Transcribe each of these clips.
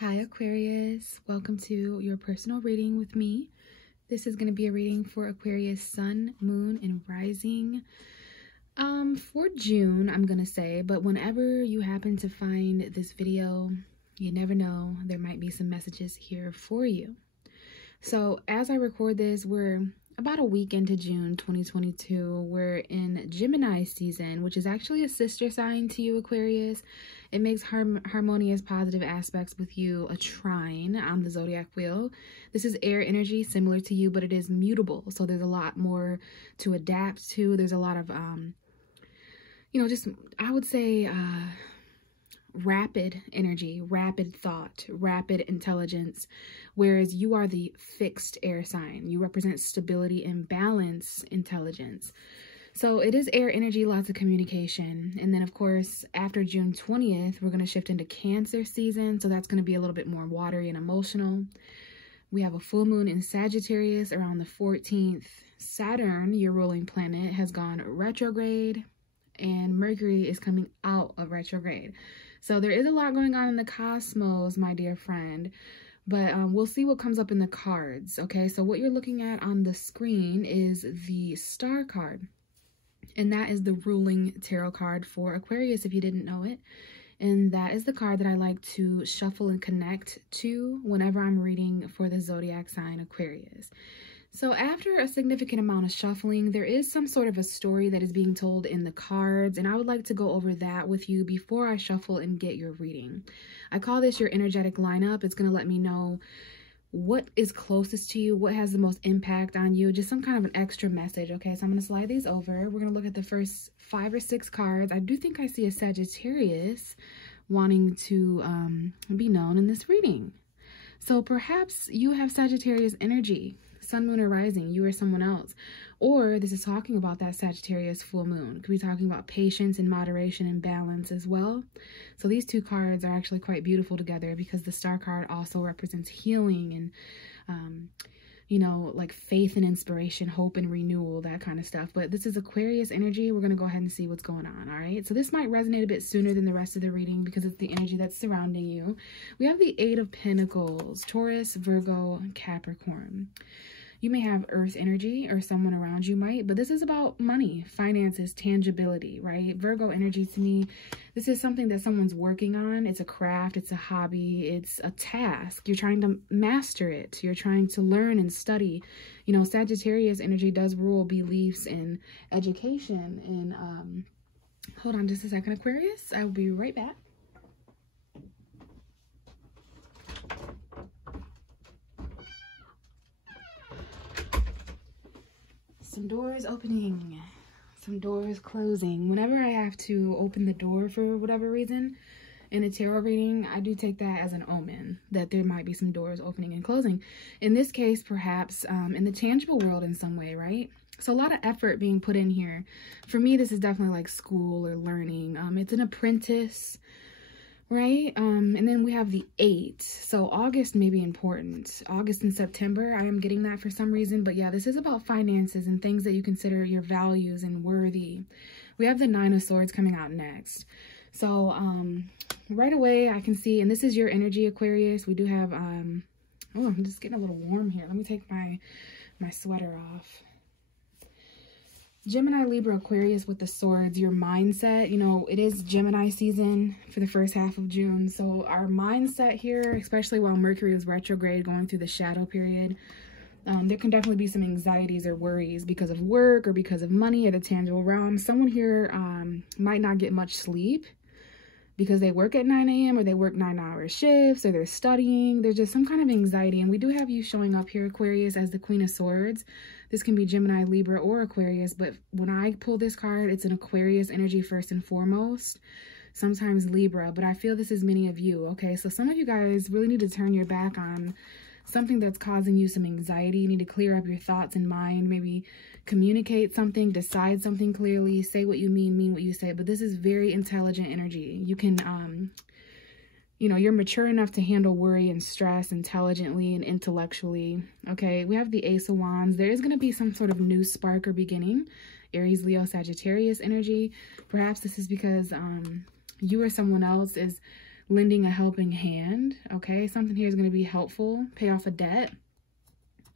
Hi Aquarius, welcome to your personal reading with me. This is going to be a reading for Aquarius sun, moon, and rising for June, I'm going to say, but whenever you happen to find this video, you never know, there might be some messages here for you. So as I record this, we're about a week into June 2022. We're in Gemini season, which is actually a sister sign to you, Aquarius. It makes harmonious, positive aspects with you a trine on the zodiac wheel. This is air energy, similar to you, but it is mutable. So there's a lot more to adapt to. There's a lot of, I would say, rapid energy, rapid thought, rapid intelligence, whereas you are the fixed air sign. You represent stability and balance, intelligence. So it is air energy, lots of communication. And then of course, after June 20th, we're going to shift into Cancer season. So that's going to be a little bit more watery and emotional. We have a full moon in Sagittarius around the 14th. Saturn, your ruling planet, has gone retrograde, and Mercury is coming out of retrograde. So there is a lot going on in the cosmos, my dear friend, but we'll see what comes up in the cards. Okay, so what you're looking at on the screen is the Star card, and that is the ruling tarot card for Aquarius, if you didn't know it. And that is the card that I like to shuffle and connect to whenever I'm reading for the zodiac sign Aquarius. So after a significant amount of shuffling, there is some sort of a story that is being told in the cards, and I would like to go over that with you before I shuffle and get your reading. I call this your energetic lineup. It's going to let me know what is closest to you, what has the most impact on you, just some kind of an extra message. Okay, so I'm going to slide these over. We're going to look at the first 5 or 6 cards. I do think I see a Sagittarius wanting to be known in this reading. So perhaps you have Sagittarius energy. Sun, moon, or rising, you or someone else. Or this is talking about that Sagittarius full moon. Could be talking about patience and moderation and balance as well. So these two cards are actually quite beautiful together because the Star card also represents healing and, like faith and inspiration, hope and renewal, that kind of stuff. But this is Aquarius energy. We're going to go ahead and see what's going on, all right? So this might resonate a bit sooner than the rest of the reading because it's the energy that's surrounding you. We have the 8 of Pentacles, Taurus, Virgo, Capricorn. You may have earth energy, or someone around you might, but this is about money, finances, tangibility, right? Virgo energy to me, this is something that someone's working on. It's a craft, it's a hobby, it's a task. You're trying to master it. You're trying to learn and study. You know, Sagittarius energy does rule beliefs in education. And hold on just a second, Aquarius. I will be right back. Some doors opening, some doors closing. Whenever I have to open the door for whatever reason in a tarot reading, I do take that as an omen that there might be some doors opening and closing. In this case, perhaps in the tangible world in some way, right? So a lot of effort being put in here. For me, this is definitely like school or learning. It's an apprentice, right? And then we have the 8. So August may be important. August and September, I am getting that for some reason. But yeah, this is about finances and things that you consider your values and worthy. We have the 9 of Swords coming out next. So right away I can see, and this is your energy, Aquarius. We do have, oh, I'm just getting a little warm here. Let me take my sweater off. Gemini, Libra, Aquarius with the swords, your mindset, it is Gemini season for the first half of June. So our mindset here, especially while Mercury is retrograde going through the shadow period, there can definitely be some anxieties or worries because of work or because of money or the tangible realm. Someone here might not get much sleep because they work at 9 a.m. or they work 9-hour shifts or they're studying. There's just some kind of anxiety. And we do have you showing up here, Aquarius, as the Queen of Swords. This can be Gemini, Libra, or Aquarius. But when I pull this card, it's an Aquarius energy first and foremost. Sometimes Libra, but I feel this is many of you, okay? So some of you guys really need to turn your back on something that's causing you some anxiety. You need to clear up your thoughts and mind, maybe communicate something, decide something clearly, say what you mean what you say. But this is very intelligent energy. You can, you're mature enough to handle worry and stress intelligently and intellectually, okay? We have the Ace of Wands. There is going to be some sort of new spark or beginning. Aries, Leo, Sagittarius energy. Perhaps this is because you or someone else is lending a helping hand. Okay, something here is going to be helpful. Pay off a debt.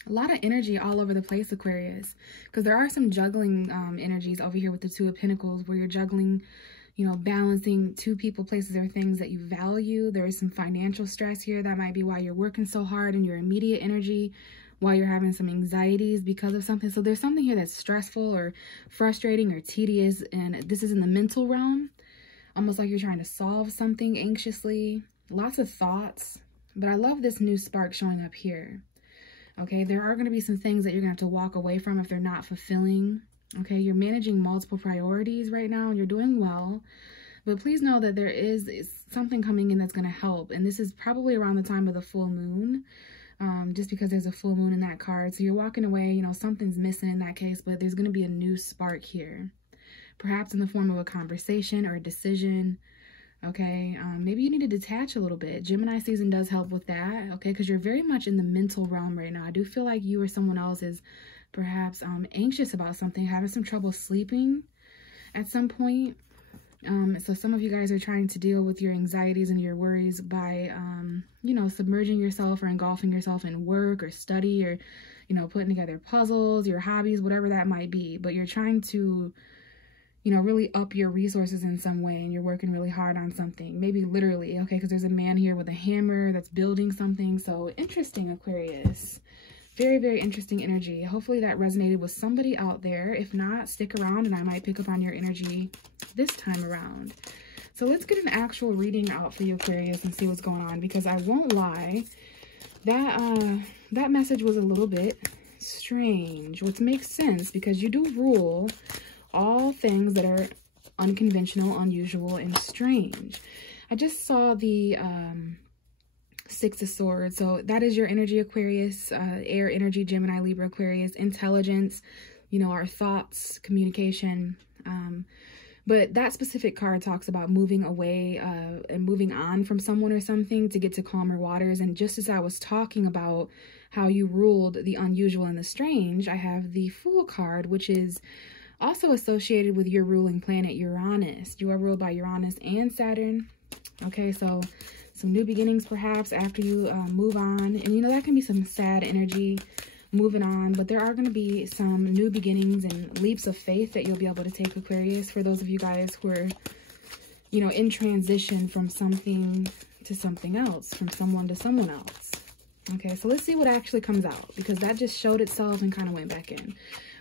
A lot of energy all over the place, Aquarius, because there are some juggling energies over here with the Two of Pentacles, where you're juggling, you know, balancing two people, places, or things that you value. There is some financial stress here. That might be why you're working so hard in your immediate energy, while you're having some anxieties because of something. So there's something here that's stressful or frustrating or tedious, and this is in the mental realm, almost like you're trying to solve something anxiously. Lots of thoughts, but I love this new spark showing up here. Okay, there are going to be some things that you're going to have to walk away from if they're not fulfilling. Okay, you're managing multiple priorities right now and you're doing well. But please know that there is something coming in that's going to help. And this is probably around the time of the full moon, just because there's a full moon in that card. So you're walking away, you know, something's missing in that case, but there's going to be a new spark here. Perhaps in the form of a conversation or a decision. Okay, maybe you need to detach a little bit. Gemini season does help with that, okay, because you're very much in the mental realm right now. I do feel like you or someone else is perhaps anxious about something, having some trouble sleeping at some point. So some of you guys are trying to deal with your anxieties and your worries by, you know, submerging yourself or engulfing yourself in work or study, or, you know, putting together puzzles, your hobbies, whatever that might be. But you're trying to, you know, really up your resources in some way, and you're working really hard on something, maybe literally, okay, because there's a man here with a hammer that's building something. So interesting, Aquarius. Very, very interesting energy. Hopefully that resonated with somebody out there. If not, stick around and I might pick up on your energy this time around. So let's get an actual reading out for you, Aquarius, and see what's going on, because I won't lie, that message was a little bit strange, which makes sense because you do rule all things that are unconventional, unusual, and strange. I just saw the Six of Swords. So that is your energy, Aquarius, air energy, Gemini, Libra, Aquarius, intelligence, you know, our thoughts, communication. But that specific card talks about moving away and moving on from someone or something to get to calmer waters. And just as I was talking about how you ruled the unusual and the strange, I have the Fool card, which is also associated with your ruling planet, Uranus. You are ruled by Uranus and Saturn. Okay, so some new beginnings perhaps after you move on. And, you know, that can be some sad energy, moving on. But there are going to be some new beginnings and leaps of faith that you'll be able to take, Aquarius, for those of you guys who are, you know, in transition from something to something else, from someone to someone else. Okay, so let's see what actually comes out, because that just showed itself and kind of went back in.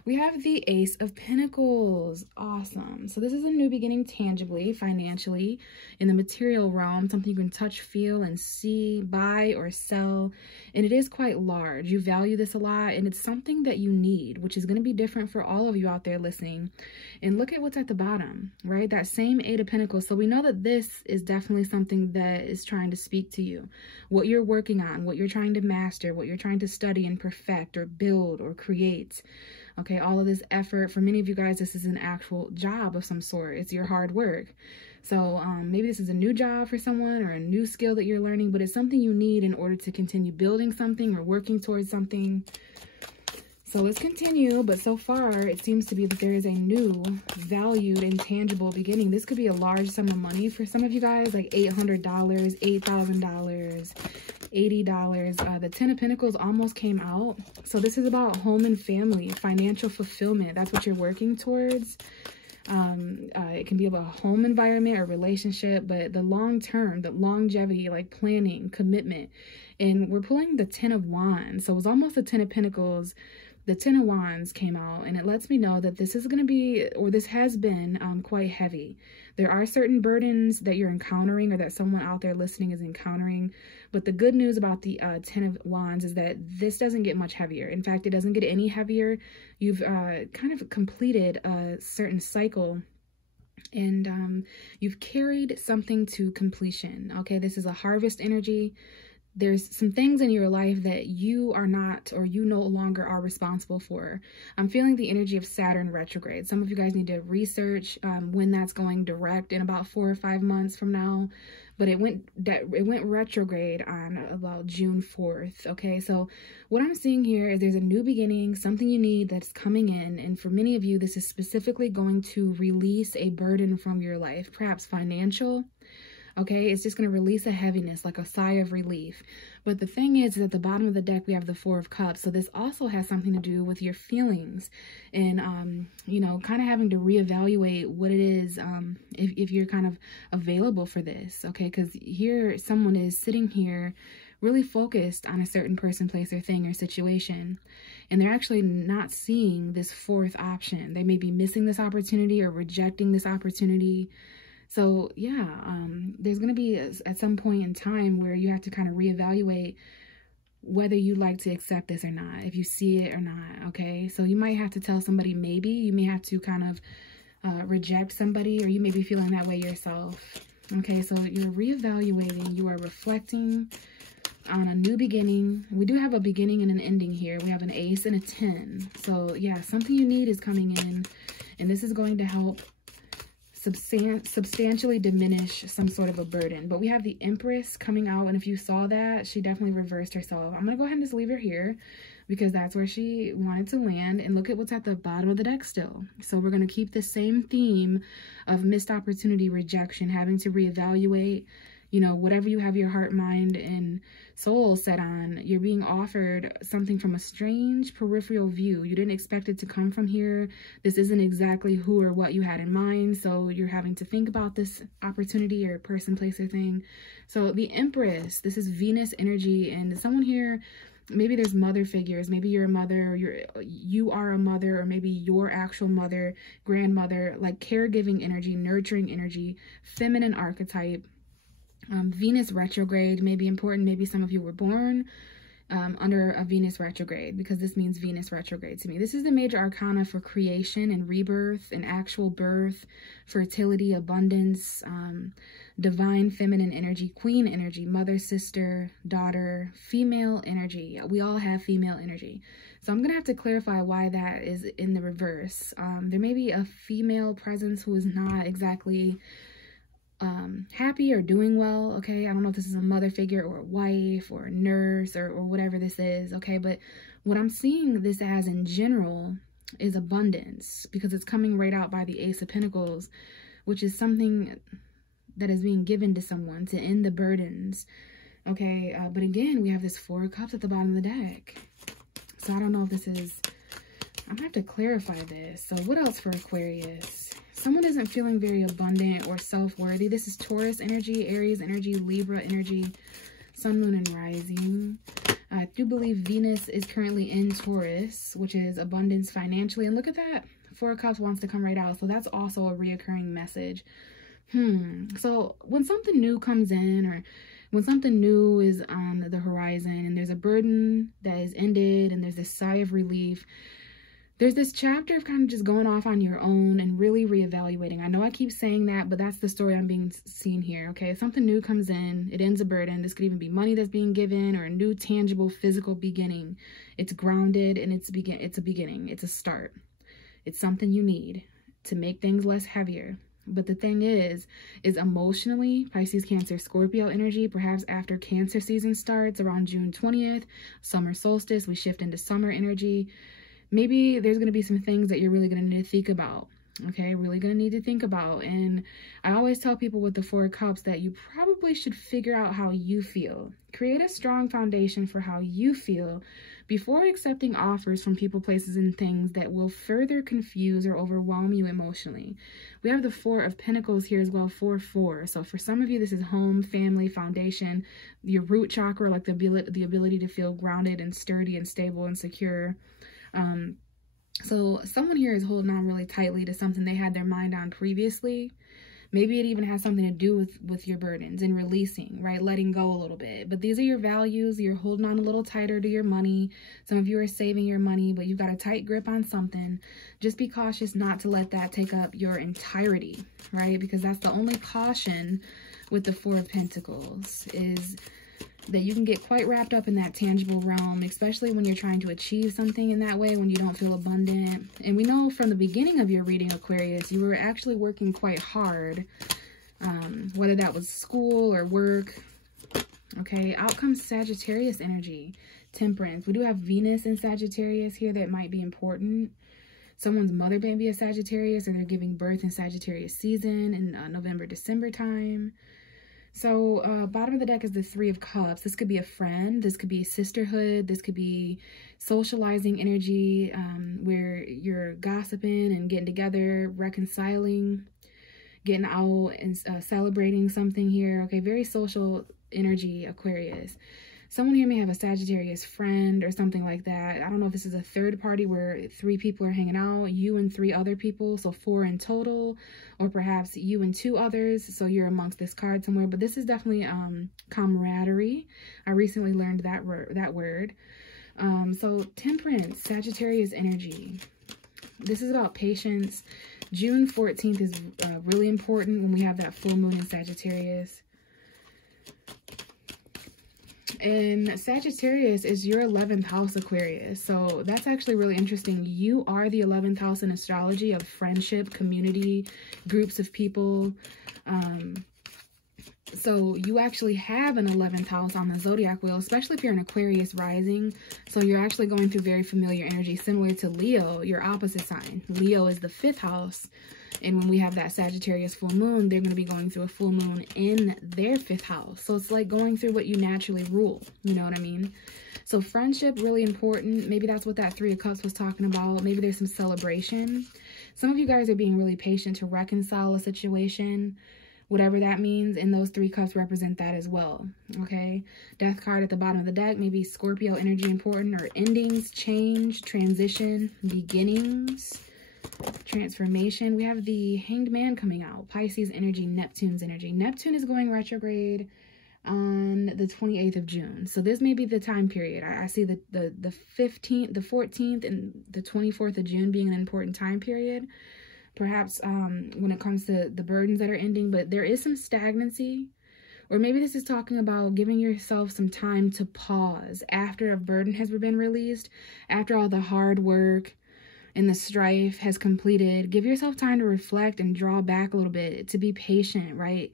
We have the Ace of Pentacles. Awesome. So this is a new beginning tangibly, financially, in the material realm, something you can touch, feel, and see, buy or sell. And it is quite large. You value this a lot, and it's something that you need, which is going to be different for all of you out there listening. And look at what's at the bottom, right? That same Eight of Pentacles. So we know that this is definitely something that is trying to speak to you. What you're working on, what you're trying to master, what you're trying to study and perfect or build or create. Okay, all of this effort. For many of you guys, this is an actual job of some sort. It's your hard work. So maybe this is a new job for someone or a new skill that you're learning, but it's something you need in order to continue building something or working towards something. So let's continue. But so far, it seems to be that there is a new, valued, and tangible beginning. This could be a large sum of money for some of you guys, like $800, $8,000. $80. The Ten of Pentacles almost came out. So this is about home and family, financial fulfillment. That's what you're working towards. It can be about a home environment or relationship, but the long term, the longevity, like planning, commitment. And we're pulling the Ten of Wands. So it was almost the Ten of Pentacles. The Ten of Wands came out, and it lets me know that this is going to be, or this has been quite heavy. There are certain burdens that you're encountering, or that someone out there listening is encountering. But the good news about the Ten of Wands is that this doesn't get much heavier. In fact, it doesn't get any heavier. You've kind of completed a certain cycle, and you've carried something to completion. Okay, this is a harvest energy. There's some things in your life that you are not, or you no longer are responsible for. I'm feeling the energy of Saturn retrograde. Some of you guys need to research when that's going direct in about 4 or 5 months from now. But it went retrograde on about June 4th. Okay, so what I'm seeing here is there's a new beginning, something you need that's coming in. And for many of you, this is specifically going to release a burden from your life, perhaps financial. Okay, it's just going to release a heaviness, like a sigh of relief. But the thing is, at the bottom of the deck, we have the Four of Cups. So this also has something to do with your feelings and, you know, kind of having to reevaluate what it is if you're kind of available for this. Okay, because here someone is sitting here really focused on a certain person, place, or thing or situation. And they're actually not seeing this fourth option. They may be missing this opportunity or rejecting this opportunity. So yeah, there's going to be at some point in time where you have to kind of reevaluate whether you like to accept this or not, if you see it or not, okay? So you might have to tell somebody maybe, you may have to kind of reject somebody, or you may be feeling that way yourself, okay? So you're reevaluating, you are reflecting on a new beginning. We do have a beginning and an ending here. We have an ace and a 10. So yeah, something you need is coming in, and this is going to help substantially diminish some sort of a burden. But we have the Empress coming out, and if you saw that, she definitely reversed herself. I'm gonna go ahead and just leave her here because that's where she wanted to land. And look at what's at the bottom of the deck still. So we're gonna keep the same theme of missed opportunity, rejection, having to reevaluate, you know, whatever you have your heart, mind, and soul set on. You're being offered something from a strange peripheral view. You didn't expect it to come from here. This isn't exactly who or what you had in mind. So you're having to think about this opportunity or person, place, or thing. So the Empress, this is Venus energy, and someone here, maybe there's mother figures. Maybe you're a mother, or you are a mother, or maybe your actual mother, grandmother, like caregiving energy, nurturing energy, feminine archetype. Venus retrograde may be important. Maybe some of you were born under a Venus retrograde, because this means Venus retrograde to me. This is the major arcana for creation and rebirth and actual birth, fertility, abundance, divine feminine energy, queen energy, mother, sister, daughter, female energy. We all have female energy. So I'm going to have to clarify why that is in the reverse. There may be a female presence who is not exactly happy or doing well, okay? I don't know if this is a mother figure or a wife or a nurse or whatever this is, okay? But what I'm seeing this as in general is abundance, because it's coming right out by the Ace of Pentacles, which is something that is being given to someone to end the burdens, okay? But again, we have this Four of Cups at the bottom of the deck. So I don't know if this is, I'm gonna have to clarify this. So what else for Aquarius? Someone isn't feeling very abundant or self-worthy. This is Taurus energy, Aries energy, Libra energy, Sun, Moon, and Rising. I do believe Venus is currently in Taurus, which is abundance financially. And look at that. Four of Cups wants to come right out. So that's also a reoccurring message. So when something new comes in, or when something new is on the horizon, and there's a burden that is ended, and there's this sigh of relief, there's this chapter of kind of just going off on your own and really reevaluating. I know I keep saying that, but that's the story I'm being seen here, okay? If something new comes in, it ends a burden. This could even be money that's being given, or a new tangible physical beginning. It's grounded, and it's a beginning. It's a start. It's something you need to make things less heavier. But the thing is emotionally, Pisces, Cancer, Scorpio energy, perhaps after Cancer season starts around June 20th, summer solstice, we shift into summer energy. Maybe there's going to be some things that you're really going to need to think about, okay? Really going to need to think about. And I always tell people with the Four of Cups that you probably should figure out how you feel. Create a strong foundation for how you feel before accepting offers from people, places, and things that will further confuse or overwhelm you emotionally. We have the Four of Pentacles here as well, 4-4. So for some of you, this is home, family, foundation, your root chakra, like the ability to feel grounded and sturdy and stable and secure. So someone here is holding on really tightly to something they had their mind on previously. Maybe it even has something to do with your burdens and releasing, right? Letting go a little bit. But these are your values. You're holding on a little tighter to your money. Some of you are saving your money, but you've got a tight grip on something. Just be cautious not to let that take up your entirety, right? Because that's the only caution with the Four of Pentacles, is that you can get quite wrapped up in that tangible realm, especially when you're trying to achieve something in that way, when you don't feel abundant. And we know from the beginning of your reading, Aquarius, you were actually working quite hard, whether that was school or work. Okay, out comes Sagittarius energy, Temperance. We do have Venus in Sagittarius here that might be important. Someone's mother may be a Sagittarius, or they're giving birth in Sagittarius season in November, December time. So bottom of the deck is the Three of Cups. This could be a friend. This could be sisterhood. This could be socializing energy, where you're gossiping and getting together, reconciling, getting out and celebrating something here. Okay, very social energy, Aquarius. Someone here may have a Sagittarius friend or something like that. I don't know if this is a third party where 3 people are hanging out, you and 3 other people, so 4 in total, or perhaps you and 2 others, so you're amongst this card somewhere. But this is definitely camaraderie. I recently learned that word. So Temperance, Sagittarius energy. This is about patience. June 14th is really important when we have that full moon in Sagittarius. And Sagittarius is your 11th house, Aquarius. So that's actually really interesting. You are the 11th house in astrology of friendship, community, groups of people. So you actually have an 11th house on the zodiac wheel, especially if you're an Aquarius rising. So you're actually going through very familiar energy, similar to Leo, your opposite sign. Leo is the 5th house. And when we have that Sagittarius full moon, they're going to be going through a full moon in their 5th house. So it's like going through what you naturally rule. You know what I mean? So friendship, really important. Maybe that's what that 3 of Cups was talking about. Maybe there's some celebration. Some of you guys are being really patient to reconcile a situation, whatever that means. And those 3 cups represent that as well. Okay. Death card at the bottom of the deck. Maybe Scorpio energy important, or endings, change, transition, beginnings, transformation. We have the Hanged Man coming out. Pisces energy, Neptune's energy. Neptune is going retrograde on the 28th of June. So this may be the time period. I see the 15th, the 14th, and the 24th of June being an important time period. Perhaps when it comes to the burdens that are ending, but there is some stagnancy. Or maybe this is talking about giving yourself some time to pause after a burden has been released, after all the hard work and the strife has completed. Give yourself time to reflect and draw back a little bit, to be patient, right?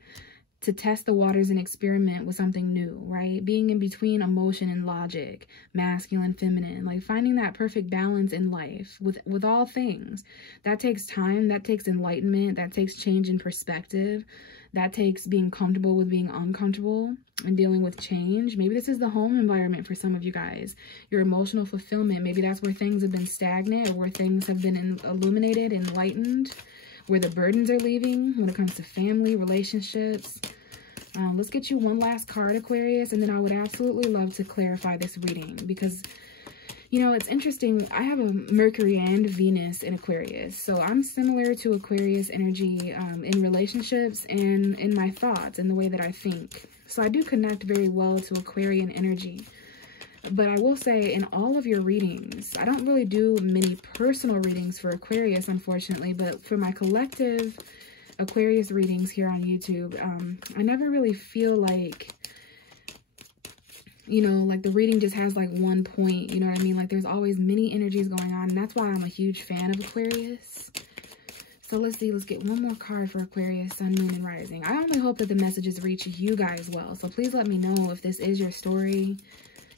To test the waters and experiment with something new, right? Being in between emotion and logic, masculine, feminine, like finding that perfect balance in life with all things. That takes time, that takes enlightenment, that takes change in perspective, that takes being comfortable with being uncomfortable and dealing with change. Maybe this is the home environment for some of you guys. Your emotional fulfillment, maybe that's where things have been stagnant, or where things have been illuminated, enlightened, where the burdens are leaving when it comes to family, relationships. Let's get you one last card, Aquarius, and then I would absolutely love to clarify this reading, because, you know, it's interesting. I have a Mercury and Venus in Aquarius, so I'm similar to Aquarius energy in relationships and in my thoughts and the way that I think. So I do connect very well to Aquarian energy. But I will say, in all of your readings, I don't really do many personal readings for Aquarius, unfortunately, but for my collective Aquarius readings here on YouTube, I never really feel like, you know, like the reading just has like one point, you know what I mean? Like there's always many energies going on, and that's why I'm a huge fan of Aquarius. So let's see, let's get one more card for Aquarius, Sun, Moon, and Rising. I only hope that the messages reach you guys well, so please let me know if this is your story.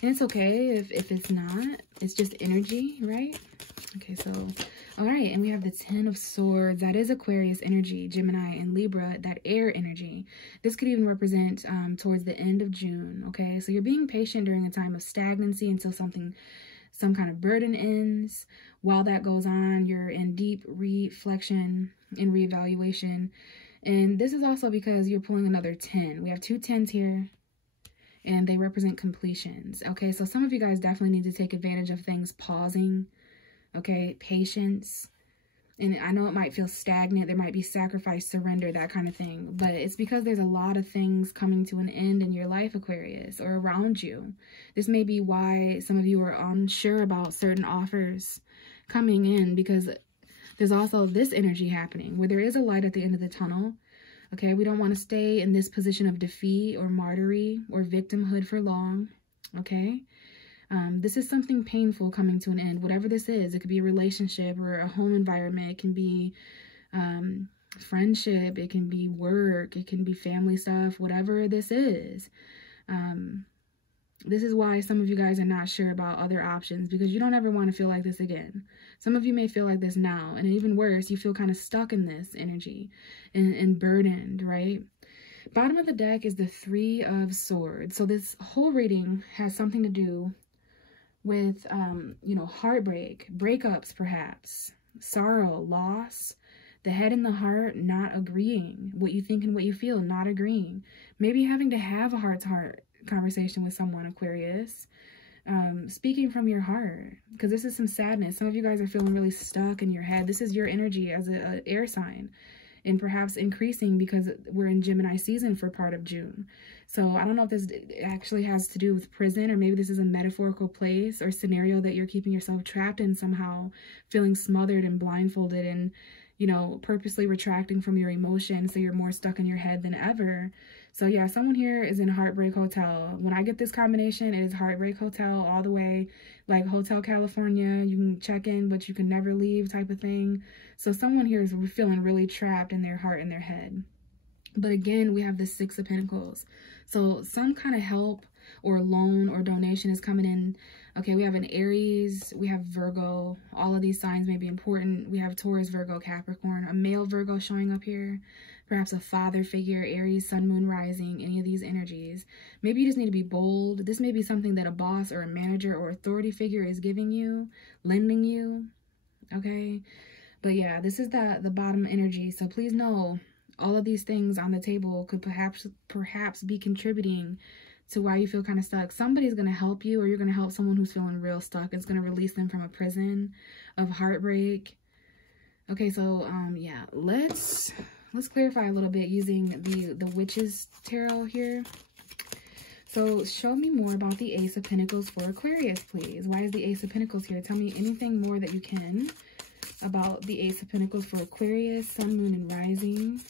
And it's okay if it's not. It's just energy, right? Okay, so, all right. And we have the 10 of Swords. That is Aquarius energy, Gemini, and Libra, that air energy. This could even represent towards the end of June, okay? So you're being patient during a time of stagnancy until some kind of burden ends. While that goes on, you're in deep reflection and reevaluation. And this is also because you're pulling another 10. We have 2 10s here, and they represent completions. Okay, so some of you guys definitely need to take advantage of things pausing. Okay, patience. And I know it might feel stagnant. There might be sacrifice, surrender, that kind of thing. But it's because there's a lot of things coming to an end in your life, Aquarius, or around you. This may be why some of you are unsure about certain offers coming in, because there's also this energy happening where there is a light at the end of the tunnel. Okay, we don't want to stay in this position of defeat or martyrdom or victimhood for long. Okay, this is something painful coming to an end. Whatever this is, it could be a relationship or a home environment. It can be friendship. It can be work. It can be family stuff. Whatever this is. This is why some of you guys are not sure about other options, because you don't ever want to feel like this again. Some of you may feel like this now, and even worse, you feel kind of stuck in this energy and burdened, right? Bottom of the deck is the Three of Swords. So this whole reading has something to do with, you know, heartbreak, breakups perhaps, sorrow, loss, the head and the heart not agreeing, what you think and what you feel not agreeing. Maybe having to have a heart-to-heart conversation with someone, Aquarius. Speaking from your heart, because this is some sadness. Some of you guys are feeling really stuck in your head. This is your energy as a air sign, and perhaps increasing because we're in Gemini season for part of June. So I don't know if this actually has to do with prison, or maybe this is a metaphorical place or scenario that you're keeping yourself trapped in somehow, feeling smothered and blindfolded and, you know, purposely retracting from your emotions, so you're more stuck in your head than ever. So yeah, someone here is in Heartbreak Hotel. When I get this combination, it is Heartbreak Hotel all the way, like Hotel California. You can check in, but you can never leave type of thing. So someone here is feeling really trapped in their heart and their head. But again, we have the Six of Pentacles. So some kind of help or loan or donation is coming in. Okay, we have an Aries, we have Virgo. All of these signs may be important. We have Taurus, Virgo, Capricorn, a male Virgo showing up here. Perhaps a father figure, Aries, Sun, Moon, Rising, any of these energies. Maybe you just need to be bold. This may be something that a boss or a manager or authority figure is giving you, lending you, okay? But yeah, this is the bottom energy. So please know, all of these things on the table could perhaps be contributing to why you feel kind of stuck. Somebody's going to help you, or you're going to help someone who's feeling real stuck. It's going to release them from a prison of heartbreak. Okay, so yeah, let's clarify a little bit using the Witch's Tarot here. So show me more about the Ace of Pentacles for Aquarius, please. Why is the Ace of Pentacles here? Tell me anything more that you can about the Ace of Pentacles for Aquarius, Sun, Moon, and Rising.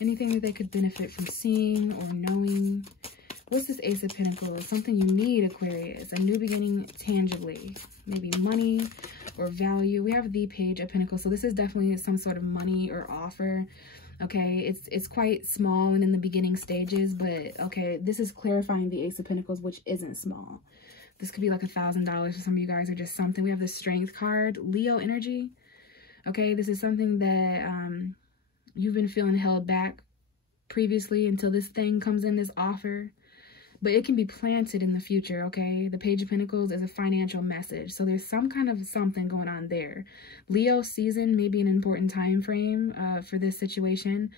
Anything that they could benefit from seeing or knowing. What's this Ace of Pentacles? Something you need, Aquarius. A new beginning tangibly. Maybe money or value. We have the Page of Pentacles. So this is definitely some sort of money or offer. Okay, it's quite small and in the beginning stages. But, okay, this is clarifying the Ace of Pentacles, which isn't small. This could be like $1,000 for some of you guys, or just something. We have the Strength card. Leo energy. Okay, this is something that you've been feeling held back previously until this thing comes in, this offer. But it can be planted in the future, okay? The Page of Pentacles is a financial message. So there's some kind of something going on there. Leo season may be an important time frame for this situation,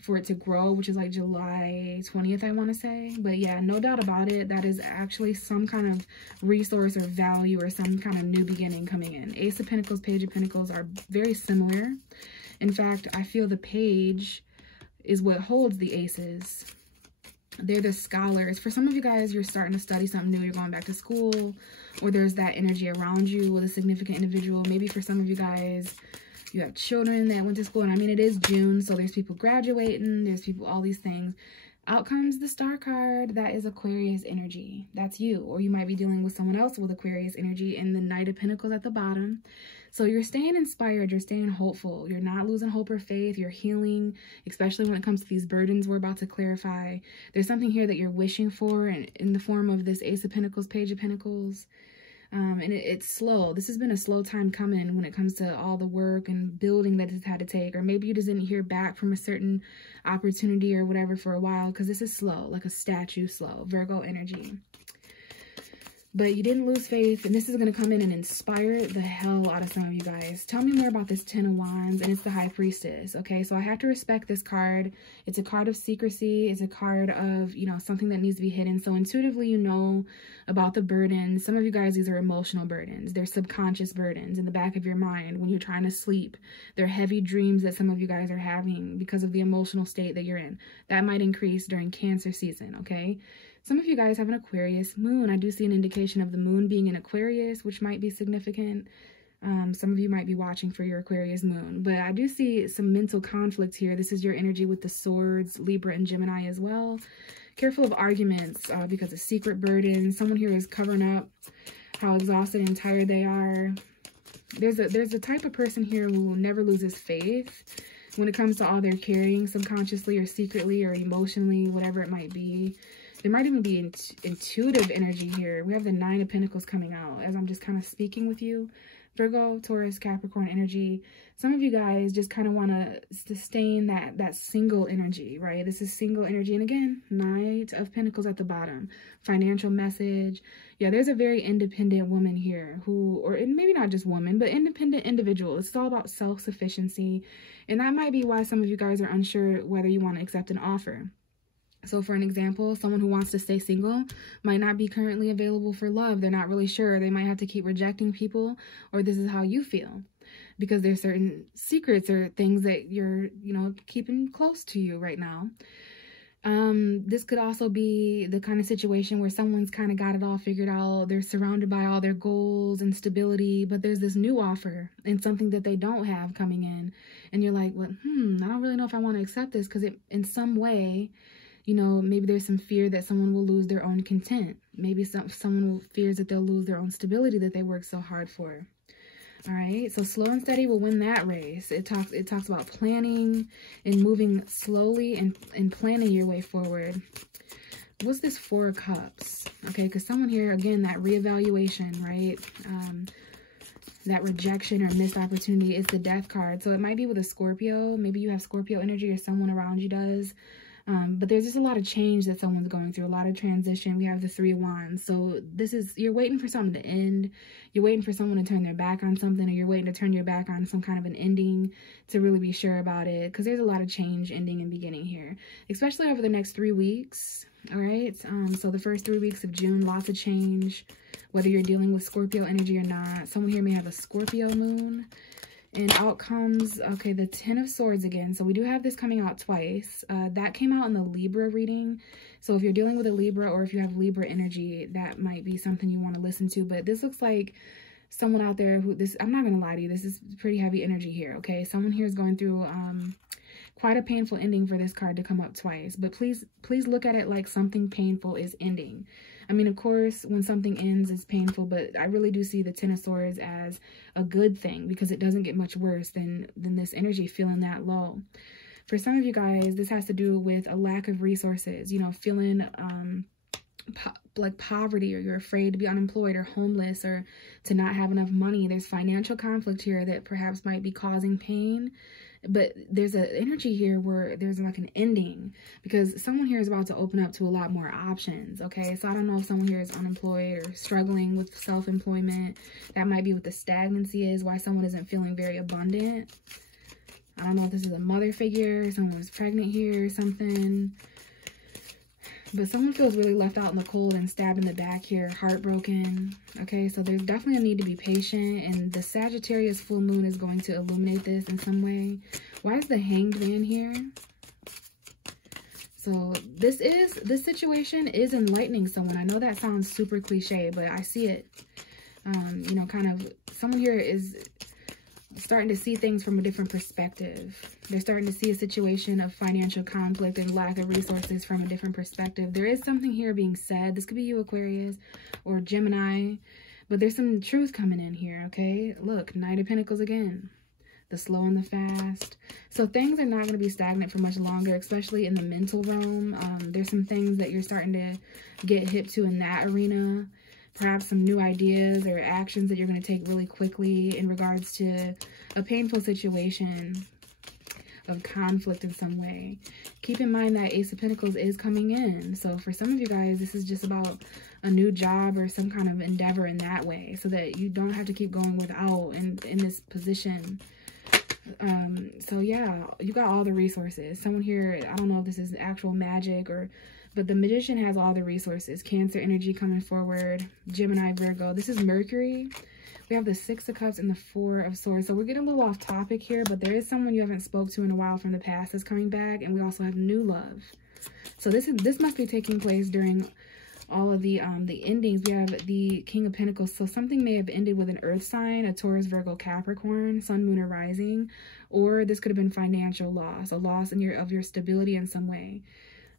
for it to grow, which is like July 20th, I want to say. But yeah, no doubt about it, that is actually some kind of resource or value or some kind of new beginning coming in. Ace of Pentacles, Page of Pentacles are very similar. In fact, I feel the Page is what holds the Aces. They're the scholars. For some of you guys, you're starting to study something new. You're going back to school, or there's that energy around you with a significant individual. Maybe for some of you guys, you have children that went to school. And I mean, it is June, so there's people graduating. There's people, all these things. Out comes the Star card. That is Aquarius energy. That's you. Or you might be dealing with someone else with Aquarius energy, and the Knight of Pentacles at the bottom. So you're staying inspired. You're staying hopeful. You're not losing hope or faith. You're healing, especially when it comes to these burdens we're about to clarify. There's something here that you're wishing for in the form of this Ace of Pentacles, Page of Pentacles. And it's slow. This has been a slow time coming when it comes to all the work and building that it's had to take. Or maybe you just didn't hear back from a certain opportunity or whatever for a while, because this is slow, like a statue slow. Virgo energy. But you didn't lose faith, and this is going to come in and inspire the hell out of some of you guys. Tell me more about this Ten of Wands, and it's the High Priestess, okay? So I have to respect this card. It's a card of secrecy. It's a card of, you know, something that needs to be hidden. So intuitively, you know about the burdens. Some of you guys, these are emotional burdens. They're subconscious burdens in the back of your mind when you're trying to sleep. They're heavy dreams that some of you guys are having because of the emotional state that you're in. That might increase during Cancer season, okay? Some of you guys have an Aquarius moon. I do see an indication of the moon being in Aquarius, which might be significant. Some of you might be watching for your Aquarius moon. But I do see some mental conflict here. This is your energy with the swords, Libra and Gemini as well. Careful of arguments because of secret burdens. Someone here is covering up how exhausted and tired they are. There's a type of person here who never loses faith when it comes to all their carrying, subconsciously or secretly or emotionally, whatever it might be. There might even be intuitive energy here. We have the Nine of Pentacles coming out as I'm just kind of speaking with you. Virgo, Taurus, Capricorn energy. Some of you guys just kind of want to sustain that single energy, right? This is single energy. And again, Knight of Pentacles at the bottom. Financial message. Yeah, there's a very independent woman here who, or maybe not just woman, but independent individual. It's all about self-sufficiency. And that might be why some of you guys are unsure whether you want to accept an offer. So for an example, someone who wants to stay single might not be currently available for love. They're not really sure. They might have to keep rejecting people, or this is how you feel. Because there's certain secrets or things that you're, keeping close to you right now. This could also be the kind of situation where someone's kind of got it all figured out. They're surrounded by all their goals and stability, but there's this new offer and something that they don't have coming in. And you're like, well, I don't really know if I want to accept this because in some way, maybe there's some fear that someone will lose their own content. Maybe someone fears that they'll lose their own stability that they worked so hard for. All right, so slow and steady will win that race. It talks about planning and moving slowly and planning your way forward. What's this Four of Cups? Okay, because someone here, again, that reevaluation, right? That rejection or missed opportunity is the Death card. So it might be with a Scorpio. Maybe you have Scorpio energy or someone around you does. But there's just a lot of change that someone's going through, a lot of transition. We have the Three of Wands. So you're waiting for something to end. You're waiting for someone to turn their back on something, or you're waiting to turn your back on some kind of an ending to really be sure about it. Because there's a lot of change, ending and beginning here, especially over the next 3 weeks. All right. So the first 3 weeks of June, lots of change, whether you're dealing with Scorpio energy or not. Someone here may have a Scorpio moon. And out comes, okay, the Ten of Swords again. So we do have this coming out twice. That came out in the Libra reading. So if you're dealing with a Libra, or if you have Libra energy, that might be something you want to listen to. But this looks like someone out there who, I'm not going to lie to you, this is pretty heavy energy here, okay? Someone here is going through quite a painful ending for this card to come up twice. But please look at it like something painful is ending. I mean, of course, when something ends, it's painful, but I really do see the Ten of Swords as a good thing, because it doesn't get much worse than this energy feeling that low. For some of you guys, this has to do with a lack of resources, feeling like poverty, or you're afraid to be unemployed or homeless, or to not have enough money. There's financial conflict here that perhaps might be causing pain. But there's an energy here where there's like an ending, because someone here is about to open up to a lot more options, okay? So I don't know if someone here is unemployed or struggling with self-employment. That might be what the stagnancy is, why someone isn't feeling very abundant. I don't know if this is a mother figure, someone was pregnant here or something. But someone feels really left out in the cold and stabbed in the back here, heartbroken. Okay, so there's definitely a need to be patient, and the Sagittarius full moon is going to illuminate this in some way. Why is the Hanged Man here? So this situation is enlightening someone. I know that sounds super cliche, but I see it. Kind of someone here is starting to see things from a different perspective. They're starting to see a situation of financial conflict and lack of resources from a different perspective. There is something here being said. This could be you, Aquarius, or Gemini, but there's some truth coming in here, okay? Look, Knight of Pentacles again. The slow and the fast. So things are not going to be stagnant for much longer, especially in the mental realm. There's some things that you're starting to get hip to in that arena. Perhaps some new ideas or actions that you're going to take really quickly in regards to a painful situation of conflict in some way. Keep in mind that Ace of Pentacles is coming in. So for some of you guys, this is just about a new job or some kind of endeavor in that way, so that you don't have to keep going without in this position. So yeah, you got all the resources. Someone here, I don't know if this is actual magic but the Magician has all the resources. Cancer energy coming forward. Gemini, Virgo. This is Mercury. We have the Six of Cups and the Four of Swords. So we're getting a little off topic here, but there is someone you haven't spoke to in a while from the past that's coming back. And we also have new love. So this must be taking place during all of the endings. We have the King of Pentacles. So something may have ended with an earth sign, a Taurus, Virgo, Capricorn, Sun, Moon, or Rising. Or this could have been financial loss, a loss of your stability in some way.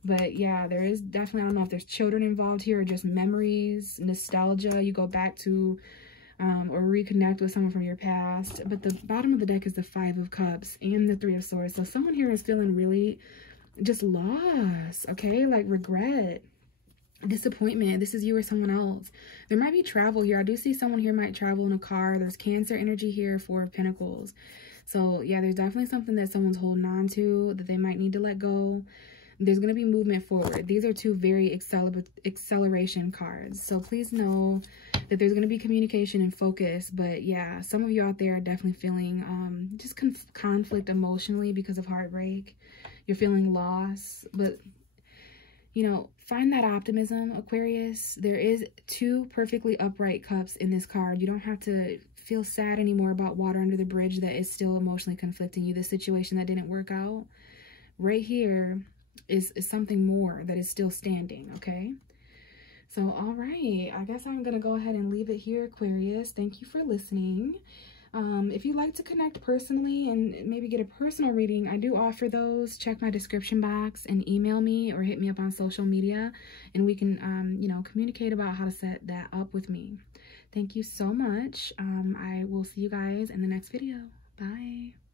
But yeah, there is definitely, I don't know if there's children involved here or just memories, nostalgia. You go back to or reconnect with someone from your past. But the bottom of the deck is the Five of Cups and the Three of Swords. So someone here is feeling really just lost, okay? Like regret. disappointment. This is you or someone else. There might be travel here. I do see someone here might travel in a car. There's Cancer energy here, 4 of Pentacles. So yeah, there's definitely something that someone's holding on to that they might need to let go. There's going to be movement forward. These are 2 very acceleration cards. So please know that there's going to be communication and focus. But yeah, some of you out there are definitely feeling just conflict emotionally because of heartbreak. You're feeling loss. But, you know, find that optimism, Aquarius. There is 2 perfectly upright cups in this card. You don't have to feel sad anymore about water under the bridge that is still emotionally conflicting you. The situation that didn't work out. Right here is something more that is still standing, okay? So, all right, I guess I'm gonna go ahead and leave it here, Aquarius. Thank you for listening. If you'd like to connect personally and maybe get a personal reading, I do offer those. Check my description box and email me or hit me up on social media, and we can, you know, communicate about how to set that up with me. Thank you so much. I will see you guys in the next video. Bye.